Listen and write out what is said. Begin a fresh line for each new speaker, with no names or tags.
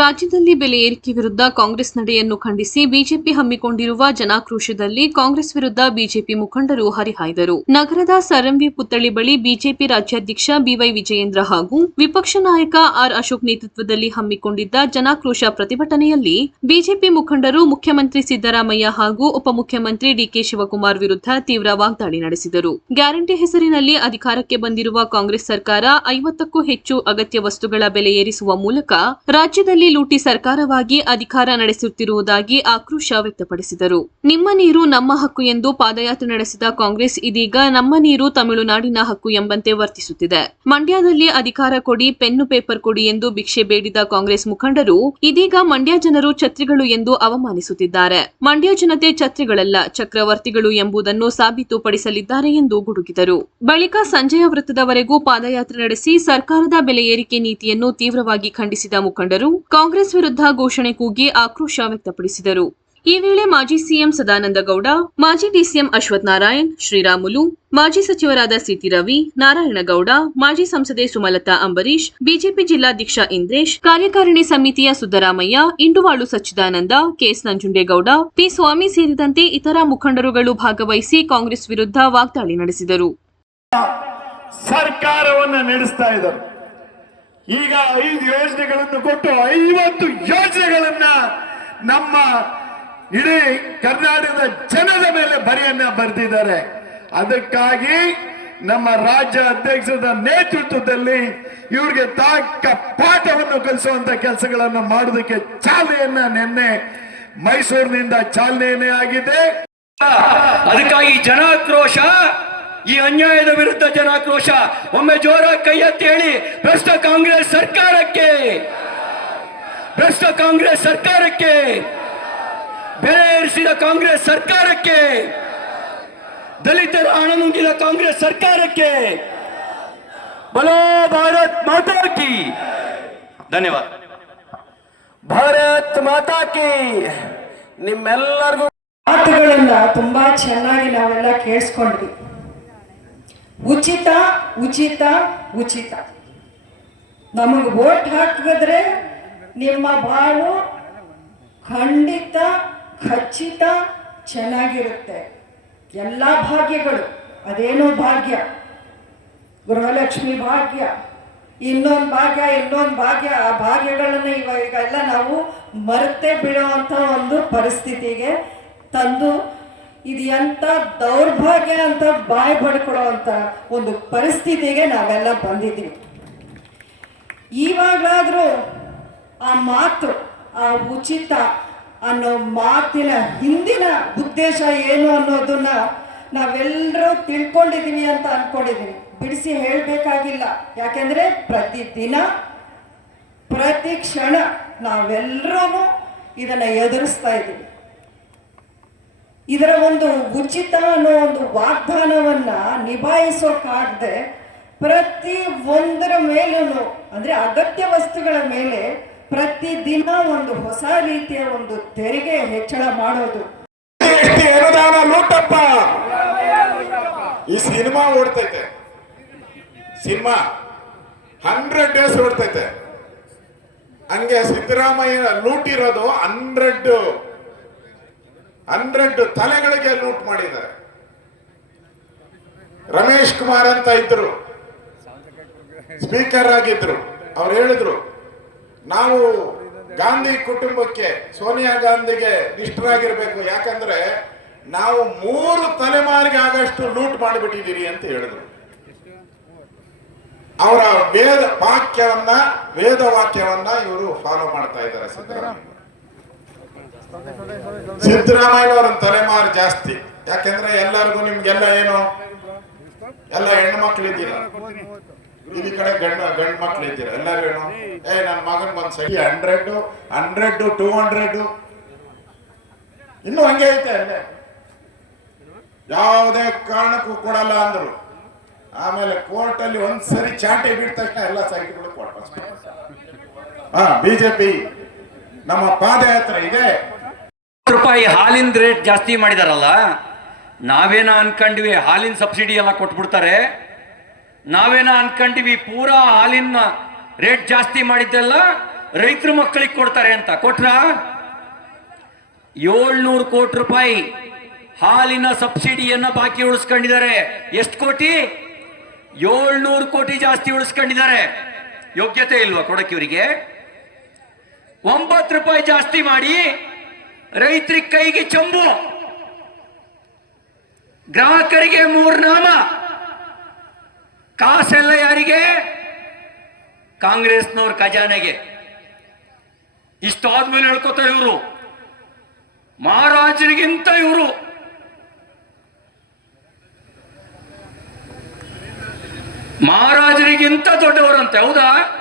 ರಾಜ್ಯದಲ್ಲಿ ಬೆಲೆ ಏರಿಕೆ ವಿರುದ್ಧ ಕಾಂಗ್ರೆಸ್ ನಡೆಯನ್ನು ಖಂಡಿಸಿ ಬಿಜೆಪಿ ಹಮ್ಮಿಕೊಂಡಿರುವ ಜನಾಕ್ರೋಶದಲ್ಲಿ ಕಾಂಗ್ರೆಸ್ ವಿರುದ್ಧ ಬಿಜೆಪಿ ಮುಖಂಡರು ಹರಿಹಾಯ್ದರು. ನಗರದ ಸರಂವಿ ಪುತ್ಥಳಿ ಬಳಿ ಬಿಜೆಪಿ ರಾಜ್ಯಾಧ್ಯಕ್ಷ ಬಿವೈ ವಿಜಯೇಂದ್ರ ಹಾಗೂ ವಿಪಕ್ಷ ನಾಯಕ ಆರ್ ಅಶೋಕ್ ನೇತೃತ್ವದಲ್ಲಿ ಹಮ್ಮಿಕೊಂಡಿದ್ದ ಜನಾಕ್ರೋಶ ಪ್ರತಿಭಟನೆಯಲ್ಲಿ ಬಿಜೆಪಿ ಮುಖಂಡರು ಮುಖ್ಯಮಂತ್ರಿ ಸಿದ್ದರಾಮಯ್ಯ ಹಾಗೂ ಉಪಮುಖ್ಯಮಂತ್ರಿ ಡಿಕೆ ಶಿವಕುಮಾರ್ ವಿರುದ್ಧ ತೀವ್ರ ವಾಗ್ದಾಳಿ ನಡೆಸಿದರು. ಗ್ಯಾರಂಟಿ ಹೆಸರಿನಲ್ಲಿ ಅಧಿಕಾರಕ್ಕೆ ಬಂದಿರುವ ಕಾಂಗ್ರೆಸ್ ಸರ್ಕಾರ ಐವತ್ತಕ್ಕೂ ಹೆಚ್ಚು ಅಗತ್ಯ ವಸ್ತುಗಳ ಬೆಲೆ ಏರಿಸುವ ಮೂಲಕ ರಾಜ್ಯದಲ್ಲಿ ಲೂಟಿ ಸರ್ಕಾರವಾಗಿ ಅಧಿಕಾರ ನಡೆಸುತ್ತಿರುವುದಾಗಿ ಆಕ್ರೋಶ ವ್ಯಕ್ತಪಡಿಸಿದರು. ನಿಮ್ಮ ನೀರು ನಮ್ಮ ಹಕ್ಕು ಎಂದು ಪಾದಯಾತ್ರೆ ನಡೆಸಿದ ಕಾಂಗ್ರೆಸ್ ಇದೀಗ ನಮ್ಮ ನೀರು ತಮಿಳುನಾಡಿನ ಹಕ್ಕು ಎಂಬಂತೆ ವರ್ತಿಸುತ್ತಿದೆ. ಮಂಡ್ಯದಲ್ಲಿ ಅಧಿಕಾರ ಕೊಡಿ, ಪೆನ್ನು ಪೇಪರ್ ಕೊಡಿ ಎಂದು ಭಿಕ್ಷೆ ಬೇಡಿದ ಕಾಂಗ್ರೆಸ್ ಮುಖಂಡರು ಇದೀಗ ಮಂಡ್ಯ ಜನರು ಛತ್ರಿಗಳು ಎಂದು ಅವಮಾನಿಸುತ್ತಿದ್ದಾರೆ. ಮಂಡ್ಯ ಜನತೆ ಛತ್ರಿಗಳಲ್ಲ, ಚಕ್ರವರ್ತಿಗಳು ಎಂಬುದನ್ನು ಸಾಬೀತುಪಡಿಸಲಿದ್ದಾರೆ ಎಂದು ಗುಡುಗಿದರು. ಬಳಿಕ ಸಂಜೆಯ ವೃತ್ತದವರೆಗೂ ಪಾದಯಾತ್ರೆ ನಡೆಸಿ ಸರ್ಕಾರದ ಬೆಲೆ ಏರಿಕೆ ನೀತಿಯನ್ನು ತೀವ್ರವಾಗಿ ಖಂಡಿಸಿದ ಮುಖಂಡರು ಕಾಂಗ್ರೆಸ್ ವಿರುದ್ಧ ಘೋಷಣೆ ಕೂಗಿ ಆಕ್ರೋಶ ವ್ಯಕ್ತಪಡಿಸಿದರು. ಈ ವೇಳೆ ಮಾಜಿ ಸಿಎಂ ಸದಾನಂದ ಗೌಡ ಮಾಜಿ ಡಿಸಿಎಂ ಅಶ್ವಥ್ ನಾರಾಯಣ್, ಶ್ರೀರಾಮುಲು, ಮಾಜಿ ಸಚಿವರಾದ ಸಿಟಿ ರವಿ, ನಾರಾಯಣಗೌಡ, ಮಾಜಿ ಸಂಸದೆ ಸುಮಲತಾ ಅಂಬರೀಶ್ ಬಿಜೆಪಿ ಜಿಲ್ಲಾಧ್ಯಕ್ಷ ಇಂದ್ರೇಶ್, ಕಾರ್ಯಕಾರಿಣಿ ಸಮಿತಿಯ Siddaramaiah, Induvalu Sachchidananda, K S Nanjundegowda, P. Swamy ಸೇರಿದಂತೆ ಇತರ ಮುಖಂಡರುಗಳು ಭಾಗವಹಿಸಿ ಕಾಂಗ್ರೆಸ್ ವಿರುದ್ಧ ವಾಗ್ದಾಳಿ ನಡೆಸಿದರು.
ಸರ್ಕಾರವನ್ನ ನಡೆಸ್ತಾ ಇದ್ದಾರೆ. ಈಗ ಐದು ಯೋಜನೆಗಳನ್ನು ಕೊಟ್ಟು ಐವತ್ತು ಯೋಜನೆಗಳನ್ನ ನಮ್ಮ ಇಡೀ ಕರ್ನಾಟಕದ ಜನದ ಮೇಲೆ ಬರೆಯನ್ನ ಬರೆದಿದ್ದಾರೆ. ಅದಕ್ಕಾಗಿ ನಮ್ಮ ರಾಜ್ಯ ಅಧ್ಯಕ್ಷರ ನೇತೃತ್ವದಲ್ಲಿ ಇವ್ರಿಗೆ ತಾಕ ಪಾಠವನ್ನು ಕಲಿಸುವಂತ ಕೆಲಸಗಳನ್ನು ಮಾಡೋದಕ್ಕೆ ಚಾಲನೆಯನ್ನ ನಿನ್ನೆ ಮೈಸೂರಿನಿಂದ ಚಾಲನೆಯೇ ಆಗಿದೆ.
ಅದಕ್ಕಾಗಿ ಜನಾಕ್ರೋಶ ಈ ಅನ್ಯಾಯದ ವಿರುದ್ಧ ಜನಾಕ್ರೋಶ. ಒಮ್ಮೆ ಜೋರಾಗಿ ಕೈ ಎತ್ತಿ ಹೇಳಿ, ಭ್ರಷ್ಟ ಕಾಂಗ್ರೆಸ್ ಸರ್ಕಾರಕ್ಕೆ. ಭ್ರಷ್ಟ ಕಾಂಗ್ರೆಸ್ ಸರ್ಕಾರಕ್ಕೆ. ಬೆಲೆ ಏರಿಸಿದ ಕಾಂಗ್ರೆಸ್ ಸರ್ಕಾರಕ್ಕೆ. ದಲಿತರ ಹಣ ನುಂಗಿದ ಕಾಂಗ್ರೆಸ್ ಸರ್ಕಾರಕ್ಕೆ. ಬಲೋ ಭಾರತ್ ಮಾತಾ ಕಿ. ಧನ್ಯವಾದ.
ಭಾರತ್ ಮಾತಾ ಕಿ. ನಿಮ್ಮೆಲ್ಲರಿಗೂ
ಮಾತುಗಳನ್ನ ತುಂಬಾ ಚೆನ್ನಾಗಿ ನಾವೆಲ್ಲ ಕೇಳಿಸ್ಕೊಂಡ್ವಿ. ಉಚಿತ ಉಚಿತ ಉಚಿತ. ನಮಗೆ ವೋಟ್ ಹಾಕಿದ್ರೆ ನಿಮ್ಮ ಬಾಳು ಖಂಡಿತ, ಖಚಿತ ಚೆನ್ನಾಗಿರುತ್ತೆ. ಎಲ್ಲ ಭಾಗ್ಯಗಳು, ಅದೇನೋ ಭಾಗ್ಯ. ಗೃಹಲಕ್ಷ್ಮಿ ಭಾಗ್ಯ, ಇನ್ನೊಂದು ಭಾಗ್ಯ ಇನ್ನೊಂದು ಭಾಗ್ಯ, ಆ ಭಾಗ್ಯಗಳನ್ನು ಇವಾಗ ಎಲ್ಲ ನಾವು ಮರೆತೇ ಬಿಡುವಂತ ಒಂದು ಪರಿಸ್ಥಿತಿಗೆ ತಂದು ಇದು ಎಂಥ ದೌರ್ಭಾಗ್ಯ ಅಂತ ಬಾಯಿ ಅಂತ ಒಂದು ಪರಿಸ್ಥಿತಿಗೆ ನಾವೆಲ್ಲ ಬಂದಿದ್ದೀವಿ. ಇವಾಗಲಾದರೂ ಆ ಮಾತು, ಆ ಉಚಿತ ಅನ್ನೋ ಮಾತಿನ ಹಿಂದಿನ ಉದ್ದೇಶ ಏನು ಅನ್ನೋದನ್ನ ನಾವೆಲ್ಲರೂ ತಿಳ್ಕೊಂಡಿದ್ದೀವಿ ಅಂತ ಅನ್ಕೊಂಡಿದ್ದೀನಿ ಬಿಡಿಸಿ ಹೇಳಬೇಕಾಗಿಲ್ಲ. ಯಾಕೆಂದ್ರೆ ಪ್ರತಿದಿನ, ಪ್ರತಿ ಕ್ಷಣ ನಾವೆಲ್ಲರೂ ಇದನ್ನ ಎದುರಿಸ್ತಾ ಇದ್ದೀವಿ. ಇದರ ಒಂದು ಉಚಿತ ಅನ್ನೋ ಒಂದು ವಾಗ್ದಾನವನ್ನ ನಿಭಾಯಿಸೋಕಾಗದೆ ಪ್ರತಿ ಒಂದರ ಮೇಲೂ ಅಂದ್ರೆ ಅಗತ್ಯ ವಸ್ತುಗಳ ಮೇಲೆ ಪ್ರತಿದಿನ ಒಂದು ಹೊಸ ರೀತಿಯ ಒಂದು ತೆರಿಗೆ ಹೆಚ್ಚಳ ಮಾಡೋದು.
ಅನುದಾನ ಲೂಟಪ್ಪ! ಈ ಸಿನಿಮಾ ಓಡ್ತೈತೆ. ಸಿನಿಮಾ ಹಂಡ್ರೆಡ್ ಡೇಸ್ ಓಡ್ತೈತೆ. ಹಂಗೆ ಸಿದ್ದರಾಮಯ್ಯ ಲೂಟಿರೋದು ಹಂಡ್ರೆಡ್ ಹಂಡ್ರೆಡ್ ತಲೆಗಳಿಗೆ ಲೂಟ್ ಮಾಡಿದ್ದಾರೆ. ರಮೇಶ್ ಕುಮಾರ್ ಅಂತ ಇದ್ರು. ಸ್ಪೀಕರ್ ಆಗಿದ್ರು. ಅವ್ರು ಹೇಳಿದ್ರು, ನಾವು ಗಾಂಧಿ ಕುಟುಂಬಕ್ಕೆ, ಸೋನಿಯಾ ಗಾಂಧಿಗೆ ನಿಷ್ಠರಾಗಿರ್ಬೇಕು. ಯಾಕಂದ್ರೆ ನಾವು ಮೂರು ತಲೆಮಾರಿಗೆ ಆಗಷ್ಟು ಲೂಟ್ ಮಾಡಿಬಿಟ್ಟಿದ್ದೀರಿ ಅಂತ ಹೇಳಿದ್ರು. ಅವರ ವೇದ ವಾಕ್ಯವನ್ನ ವೇದ ವಾಕ್ಯವನ್ನ ಇವರು ಫಾಲೋ ಮಾಡ್ತಾ ಇದ್ದಾರೆ ಸಿದ್ದರಾಮಯ್ಯ. ಸಿದ್ದರಾಮಯ್ಯನವರ ತಲೆಮಾರು ಜಾಸ್ತಿ. ಯಾಕೆಂದ್ರೆ ಎಲ್ಲರಿಗೂ ನಿಮ್ಗೆಲ್ಲ ಏನು? ಎಲ್ಲ ಹೆಣ್ಣು ಮಕ್ಳು ಇದ್ದೀರ ಇಲ್ಲಿ ಕಡೆ ಗಂಡ ಗಂಡು ಮಕ್ಳು ಇದ್ದೀರ ಎಲ್ಲರೂ ಏನು? ಏ ನನ್ನ ಮಗನ್ ಒಂದ್ ಸರಿ. ಹಂಡ್ರೆಡ್ ಹಂಡ್ರೆಡ್ ಟೂ ಹಂಡ್ರೆಡ್ ಇನ್ನು ಹಂಗೆ ಐತೆ ಅಲ್ಲೇ. ಯಾವುದೇ ಕಾರಣಕ್ಕೂ ಕೊಡಲ್ಲ ಅಂದ್ರು. ಆಮೇಲೆ ಕೋರ್ಟ್ ಅಲ್ಲಿ ಒಂದ್ಸರಿ ಚಾಟೆ ಬಿಟ್ಟ ತಕ್ಷಣ ಎಲ್ಲ ಸೈಟ್ಗಳು ಕೊಡ್ತಾರೆ ಹಾ, ಬಿಜೆಪಿ ನಮ್ಮ ಪಾದಯಾತ್ರೆ ಇದೆ.
ರೂಪಾಯಿ ಹಾಲಿನ ರೇಟ್ ಜಾಸ್ತಿ ಮಾಡಿದಾರಲ್ಲ, ನಾವೇನ ಅನ್ಕೊಂಡ್ವಿ ಹಾಲಿನ ಸಬ್ಸಿಡಿ ಎಲ್ಲ ಕೊಟ್ಬಿಡ್ತಾರೆ, ನಾವೇನ ಅನ್ಕಂಡ್ವಿ ಪೂರಾ ಹಾಲಿನ ರೇಟ್ ಜಾಸ್ತಿ ಮಾಡಿದ್ದೆಲ್ಲ ರೈತರ ಮಕ್ಕಳಿಗೆ ಕೊಡ್ತಾರೆ ಅಂತ. ಕೊಟ್ರ? ಏಳ್ನೂರು ಕೋಟಿ ರೂಪಾಯಿ ಹಾಲಿನ ಸಬ್ಸಿಡಿಯನ್ನ ಬಾಕಿ ಉಳಿಸ್ಕೊಂಡಿದ್ದಾರೆ. ಎಷ್ಟು ಕೋಟಿ? ಏಳ್ನೂರು ಕೋಟಿ ಜಾಸ್ತಿ ಉಳಿಸ್ಕೊಂಡಿದ್ದಾರೆ. ಯೋಗ್ಯತೆ ಇಲ್ವಾ ಕೊಡಕ್ಕೆ ಇವರಿಗೆ? ಒಂಬತ್ತು ರೂಪಾಯಿ ಜಾಸ್ತಿ ಮಾಡಿ ರೈತರಿಗೆ ಕೈಗೆ ಚಂಬು. ಗ್ರಾಹಕರಿಗೆ ಮೂರ್ನಾಮ. ಕಾಸೆಲ್ಲ ಯಾರಿಗೆ? ಕಾಂಗ್ರೆಸ್ನವ್ರ ಖಜಾನೆಗೆ. ಇಷ್ಟಾದ್ಮೇಲೆ ಹೇಳ್ಕೊತಾರೆ ಇವರು. ಮಹಾರಾಜರಿಗಿಂತ ಇವರು. ಮಹಾರಾಜರಿಗಿಂತ ದೊಡ್ಡವರಂತೆ, ಹೌದಾ?